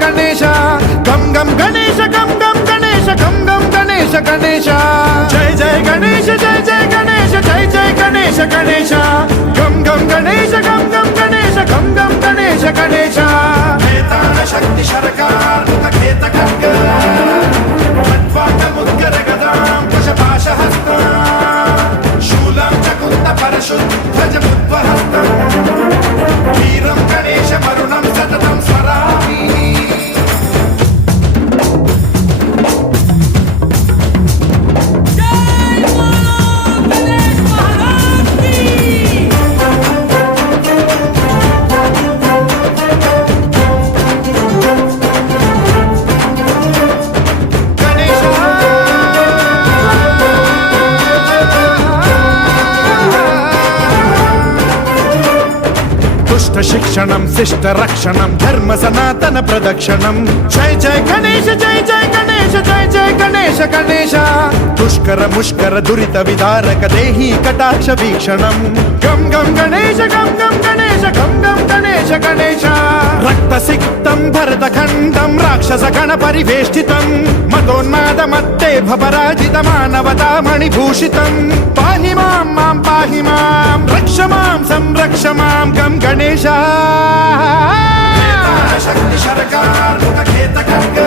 गणेश गम गम गणेश गम गम गणेश गम गम गणेश गणेश जय जय गणेश जय जय गणेश जय जय गणेश गणेश गम गम गणेश गम गम गणेश गम गम गणेश गणेश वेतान शक्ति सरकार खेत खड्ग खट्वाट मुद्गर गदां कुशपाश हस्तं शूलं च कुन्त परशुध्वज मुद्वहस्तं वीरं गणेश वरुणं सततं स्मरामि शिक्षणं शिष्ट रक्षणं धर्म सनातन प्रदक्षिणं जय जय गणेश जय जय गणेश जय जय गणेश गणेश दुष्कर मुष्कर दुरित विदारक देहि कटाक्ष वीक्षणं गम गम गणेश गम गम गणेश गम गम गणेश गणेश रक्त सिक्तं भरत खंडं राक्षस गण परिवेष्टितं मदोन्माद मत्ते भपराजित मानवता मणिभूषितं पाहि मां मां पाहि मां रक्ष मां संरक्ष मां गम गणेश शक्ति सरकार खेत खड्ग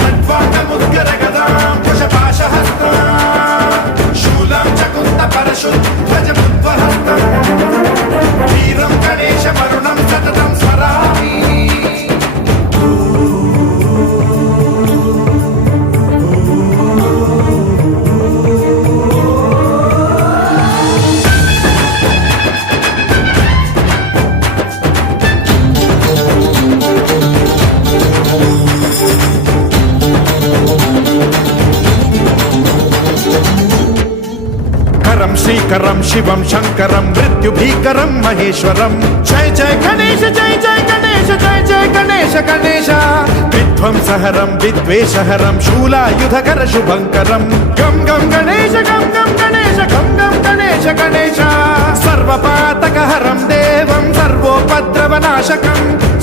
खट्वाट मुद्गर गदां कुशपाश हस्तं शूलं च कुन्त परशुध्वज मुद्वहस्तं वीरं गणेश वरुणं सततं स्मरामि श्रीकरं शिवं शंकरं मृत्युभीकरं महेश्वरं जय जय गणेश जय जय गणेश जय जय गणेश गणेश विध्वंसहरं विद्वेषहरं शूलायुधकर शुभंकरं गम गम गणेश गम गम गणेश गम गम गणेश गणेश सर्वपातकहरं देवं सर्वोपद्रवनाशकं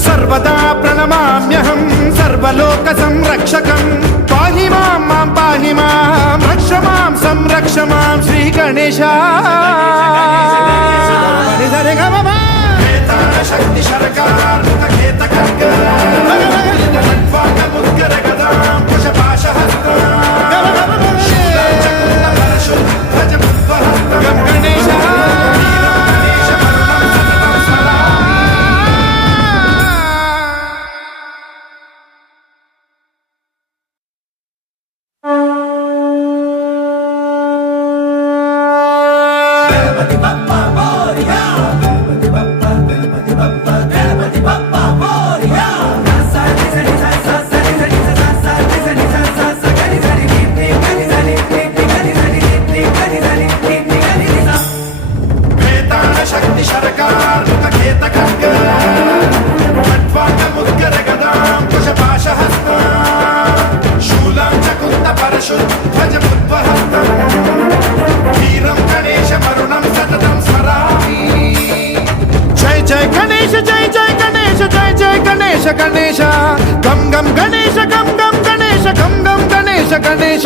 सर्वदा प्रणमाम्यहं सर्वलोकसंरक्षकं पाहि मां मां पाहि मां रक्ष मां संरक्ष मां श्री गणेश शक्ति सरकार खेत खड्ग खट्वाट मुद्गर गदां कुशपाश हस्तं शूलं च कुन्त परशुध्वज मुद्वहस्तं गम गणेश गणेश गम गम गणेश गम गम गणेश गम गम गणेश गणेश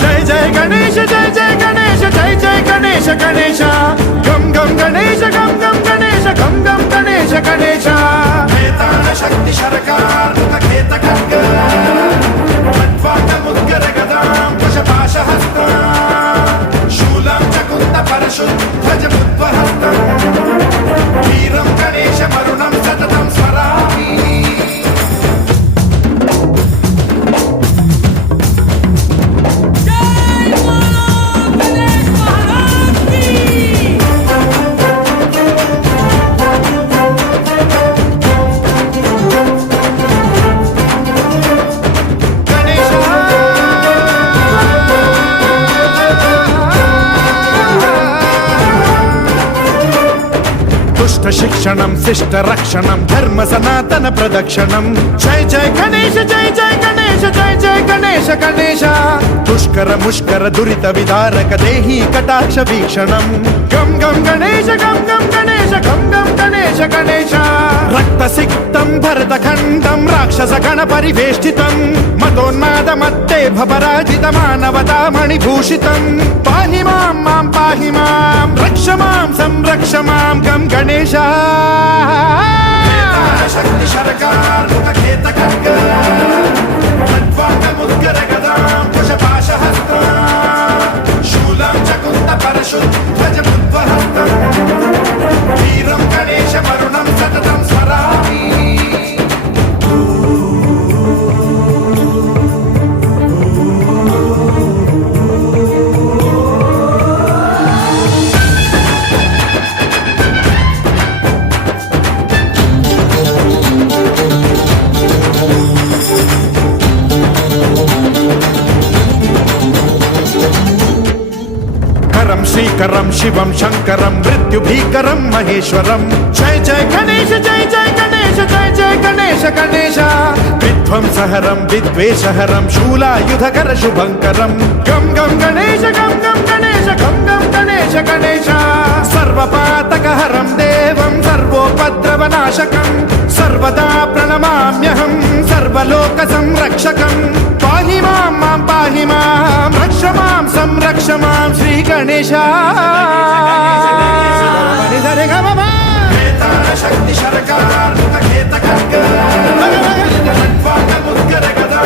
जय जय गणेश जय जय गणेश जय जय गणेश गणेश गम गम गणेश गम गम गणेश गम गम गणेश गणेश वेतान शक्ति सरकार खेत खड्ग खट्वाट मुद्गर गदां कुशपाश हस्तं शूलं च कुन्त परशुध्वज मुद्वहस्तं वीरं गणेश वरुणं सततं स्मरामि शिक्षणं शिष्टरक्षणं धर्म सनातन प्रदक्षिणं जय जय गणेश जय जय गणेश जय जय गणेश गणेश दुष्कर मुष्कर दुरित विदारक देहि कटाक्ष वीक्षणं गम गम गणेश गम गम गणेश गम गम गणेश गणेश रक्तसिक्तं भरतखण्डं राक्षस गण परिवेष्टितं मदोन्माद मत्ते भपराजित मानवता मणिभूषितं पाहि मां मां पाहि मां रक्ष मां संरक्ष मां गम गणेश शक्ति शरकार मुखखेत खड्ग खड्वांग मुद्गर गदां कुशपाशहस्तं शूलं च कुन्द परशुध्वज बुद्वहस्तं वीरं गणेश वरुणं सततं स्मरामि श्रीकरं शिवं शंकरं मृत्युभीकरं महेश्वरं जय जय गणेश जय जय गणेश जय जय गणेश गणेश विध्वंसहरं विद्वेषहरं शूलायुधकर शुभंकरं गम गम गणेश गम गम गणेश गम गम गणेश गणेश सर्वपातकहरं देवं सर्वोपद्रवनाशकं सर्वदा प्रणमाम्यहं सर्वलोकसंरक्षकं पाहि मां मां पाहि मां रक्ष मां संरक्ष मां श्री गणेश शक्ति शरकार मुखखेत खड्ग खड्वांग मुद्गर गदा